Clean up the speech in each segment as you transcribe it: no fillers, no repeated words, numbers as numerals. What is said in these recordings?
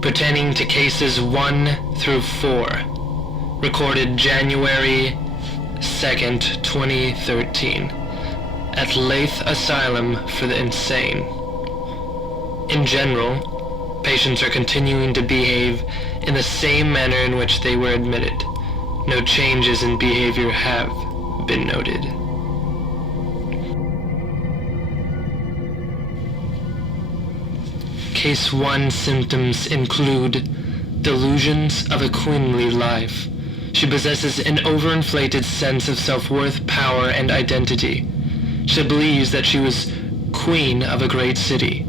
pertaining to cases 1 through 4, recorded January 2nd, 2013, at Lethe Asylum for the Insane. In general, patients are continuing to behave in the same manner in which they were admitted. No changes in behavior have been noted. Case 1 symptoms include delusions of a queenly life. She possesses an overinflated sense of self-worth, power, and identity. She believes that she was queen of a great city.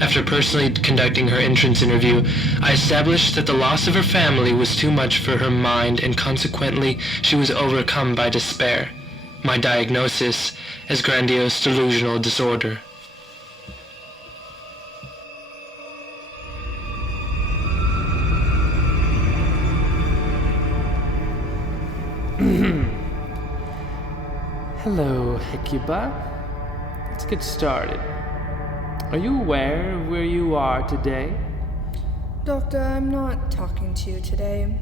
After personally conducting her entrance interview, I established that the loss of her family was too much for her mind, and consequently she was overcome by despair. My diagnosis is grandiose delusional disorder. Hello, Hecuba. Let's get started. Are you aware of where you are today? Doctor, I'm not talking to you today.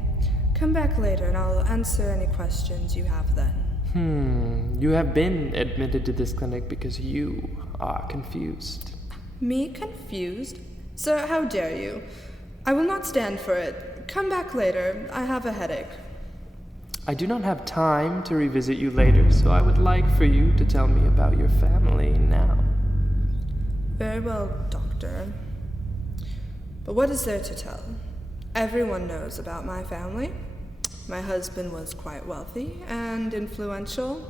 Come back later and I'll answer any questions you have then. You have been admitted to this clinic because you are confused. Me confused? Sir, how dare you? I will not stand for it. Come back later. I have a headache. I do not have time to revisit you later, so I would like for you to tell me about your family now. Very well, Doctor. But what is there to tell? Everyone knows about my family. My husband was quite wealthy and influential,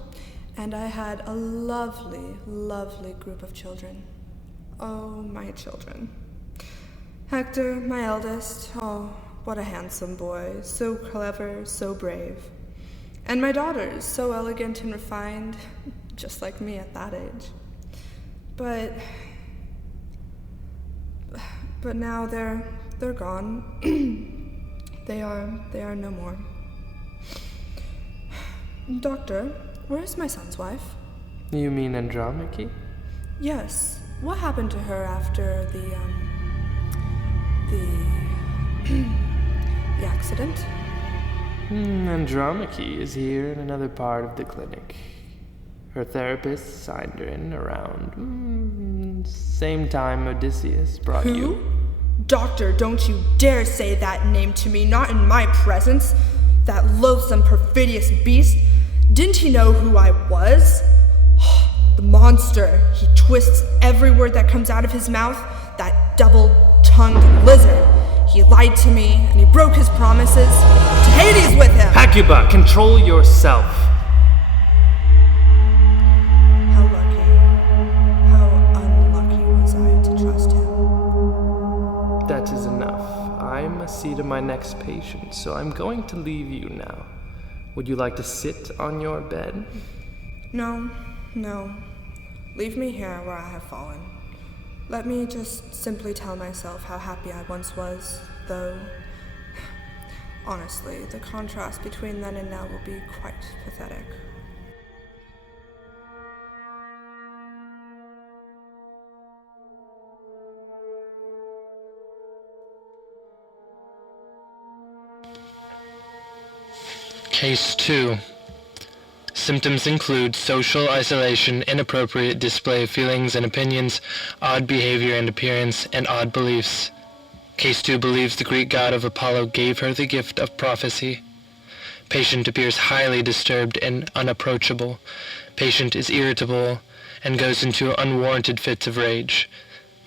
and I had a lovely, lovely group of children. Oh, my children. Hector, my eldest, oh, what a handsome boy, so clever, so brave. And my daughters, so elegant and refined, just like me at that age. But now they're gone. They are no more. Doctor, where is my son's wife? You mean Andromache? Yes. What happened to her after the accident? Andromache is here in another part of the clinic. Her therapist signed her in around same time Odysseus brought Who? you. Doctor, don't you dare say that name to me, not in my presence. That loathsome, perfidious beast. Didn't he know who I was? The monster. He twists every word that comes out of his mouth. That double-tongued lizard. He lied to me, and he broke his promises. To Hades with him! Hecuba, control yourself. How unlucky was I to trust him? That is enough. I must see to my next patient, so I'm going to leave you now. Would you like to sit on your bed? No. Leave me here where I have fallen. Let me just simply tell myself how happy I once was, though, honestly, the contrast between then and now will be quite pathetic. Case 2. Symptoms include social isolation, inappropriate display of feelings and opinions, odd behavior and appearance, and odd beliefs. Case 2 believes the Greek god of Apollo gave her the gift of prophecy. Patient appears highly disturbed and unapproachable. Patient is irritable and goes into unwarranted fits of rage.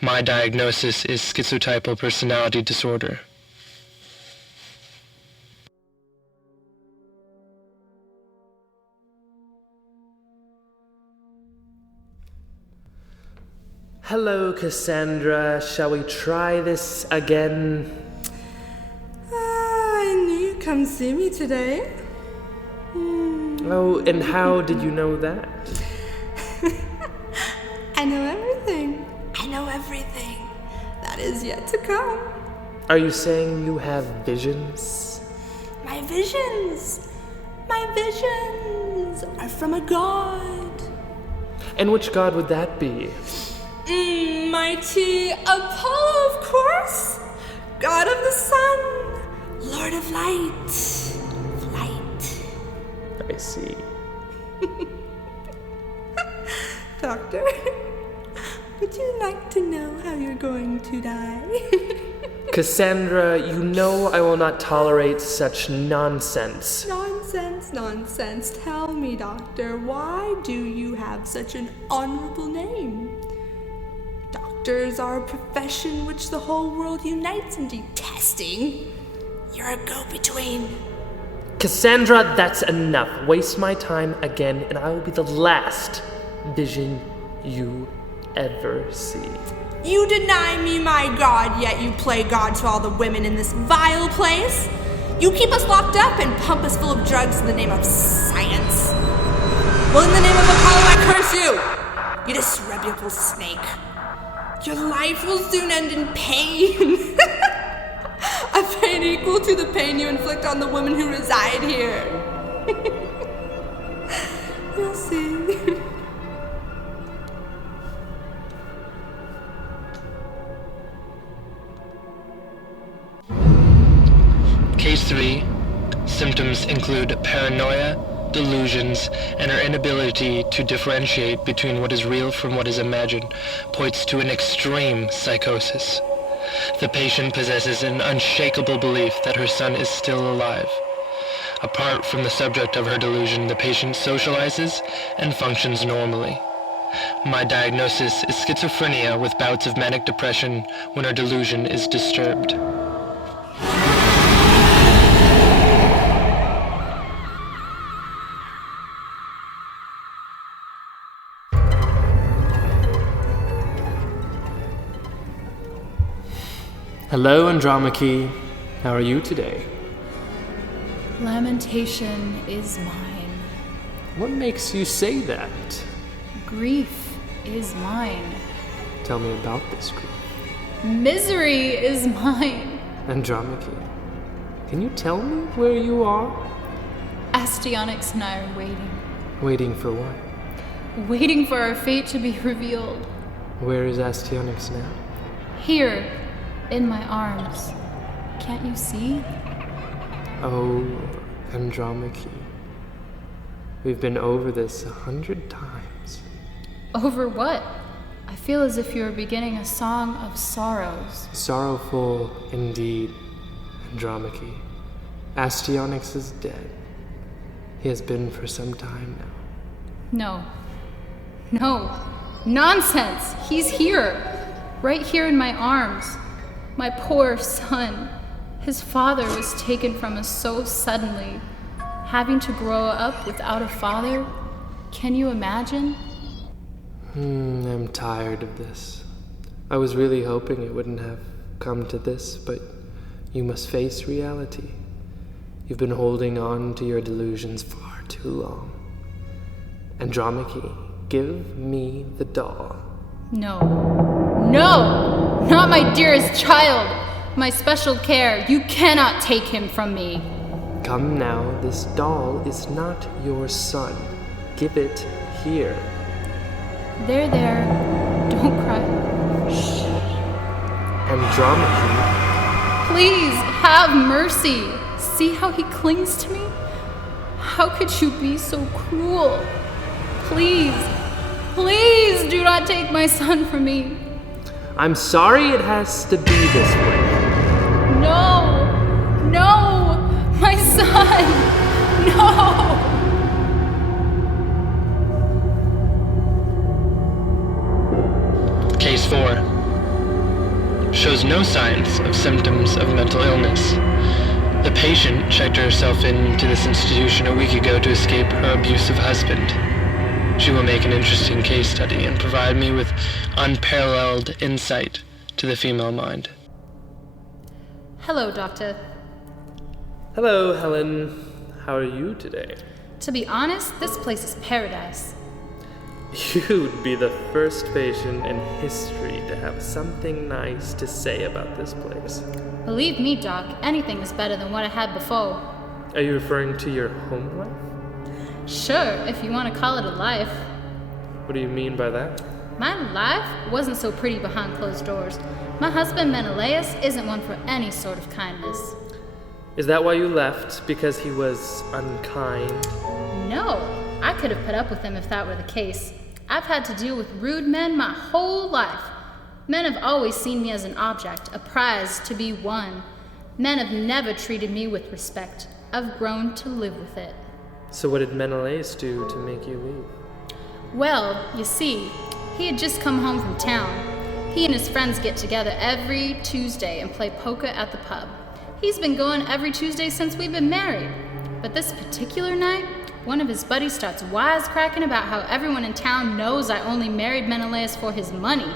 My diagnosis is schizotypal personality disorder. Hello, Cassandra. Shall we try this again? I knew you'd come see me today. Oh, and how did you know that? I know everything. That is yet to come. Are you saying you have visions? My visions are from a god. And which god would that be? Mighty Apollo, of course. God of the see. Doctor, would you like to know how you're going to die? Cassandra, you know I will not tolerate such nonsense. Nonsense. Tell me, Doctor, why do you have such an honorable name? Doctors are a profession which the whole world unites in detesting. You're a go-between. Cassandra, that's enough. Waste my time again, and I will be the last vision you ever see. You deny me my God, yet you play God to all the women in this vile place? You keep us locked up and pump us full of drugs in the name of science. Well, in the name of Apollo, I curse you! You disreputable snake. Your life will soon end in pain. A pain equal to the pain you inflict on the women who reside here. You'll see. Case 3. Symptoms include paranoia, delusions, and her inability to differentiate between what is real from what is imagined points to an extreme psychosis. The patient possesses an unshakable belief that her son is still alive. Apart from the subject of her delusion, the patient socializes and functions normally. My diagnosis is schizophrenia with bouts of manic depression when her delusion is disturbed. Hello, Andromache. How are you today? Lamentation is mine. What makes you say that? Grief is mine. Tell me about this grief. Misery is mine. Andromache, can you tell me where you are? Astyonyx and I are waiting. Waiting for what? Waiting for our fate to be revealed. Where is Astyonyx now? Here, in my arms. Can't you see? Oh, Andromache. We've been over this 100 times. Over what? I feel as if you are beginning a song of sorrows. Sorrowful indeed, Andromache. Astyonyx is dead. He has been for some time now. No. Nonsense! He's here! Right here in my arms. My poor son. His father was taken from us so suddenly. Having to grow up without a father? Can you imagine? I'm tired of this. I was really hoping it wouldn't have come to this, but you must face reality. You've been holding on to your delusions far too long. Andromache, give me the doll. No, not my dearest child. My special care. You cannot take him from me. Come now, this doll is not your son. Give it here. There. Don't cry. Shh. Andromache. Please, have mercy. See how he clings to me? How could you be so cruel? Please do not take my son from me. I'm sorry it has to be this way. No, my son, no. Case 4. Shows no signs of symptoms of mental illness. The patient checked herself into this institution a week ago to escape her abusive husband. She will make an interesting case study and provide me with unparalleled insight to the female mind. Hello, Doctor. Hello, Helen. How are you today? To be honest, this place is paradise. You'd be the first patient in history to have something nice to say about this place. Believe me, Doc, anything is better than what I had before. Are you referring to your home life? Sure, if you want to call it a life. What do you mean by that? My life wasn't so pretty behind closed doors. My husband, Menelaus, isn't one for any sort of kindness. Is that why you left? Because he was unkind? No, I could have put up with him if that were the case. I've had to deal with rude men my whole life. Men have always seen me as an object, a prize to be won. Men have never treated me with respect. I've grown to live with it. So what did Menelaus do to make you leave? Well, you see, he had just come home from town. He and his friends get together every Tuesday and play poker at the pub. He's been going every Tuesday since we've been married. But this particular night, one of his buddies starts wisecracking about how everyone in town knows I only married Menelaus for his money.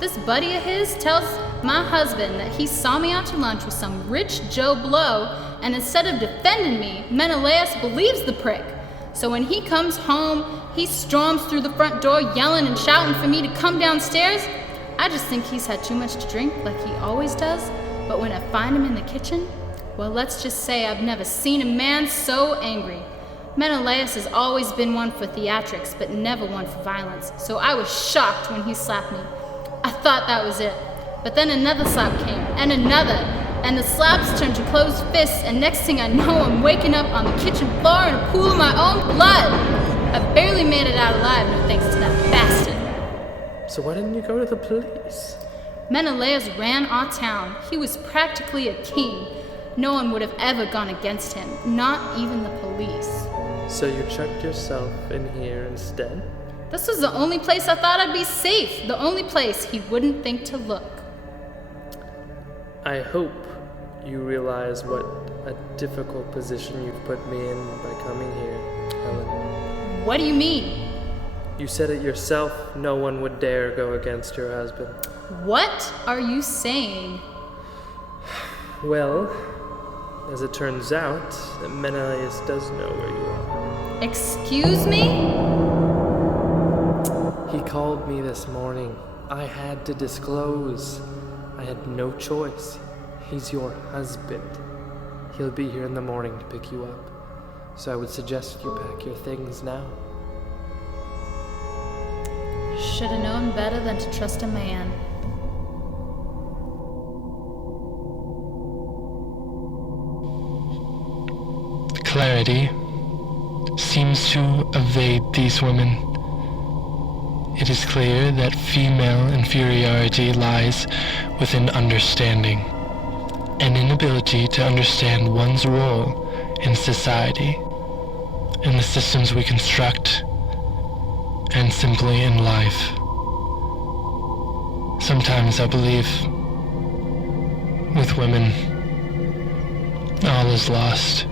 This buddy of his tells my husband that he saw me out to lunch with some rich Joe Blow, and instead of defending me, Menelaus believes the prick. So when he comes home, he storms through the front door yelling and shouting for me to come downstairs. I just think he's had too much to drink like he always does, but when I find him in the kitchen, well, let's just say I've never seen a man so angry. Menelaus has always been one for theatrics, but never one for violence, so I was shocked when he slapped me. I thought that was it, but then another slap came, and another, and the slaps turned to closed fists, and next thing I know, I'm waking up on the kitchen floor in a pool of my own blood. I barely made it out alive, no thanks to that bastard. So why didn't you go to the police? Menelaus ran our town. He was practically a king. No one would have ever gone against him, not even the police. So you chucked yourself in here instead? This was the only place I thought I'd be safe, the only place he wouldn't think to look. I hope you realize what a difficult position you've put me in by coming here, Helen. What do you mean? You said it yourself, no one would dare go against your husband. What are you saying? Well, as it turns out, Menelaus does know where you are. Excuse me? He called me this morning. I had to disclose. I had no choice. He's your husband. He'll be here in the morning to pick you up. So I would suggest you pack your things now. Should have known better than to trust a man. Clarity seems to evade these women. It is clear that female inferiority lies within understanding, an inability to understand one's role in society, in the systems we construct, and simply in life. Sometimes I believe, with women, all is lost.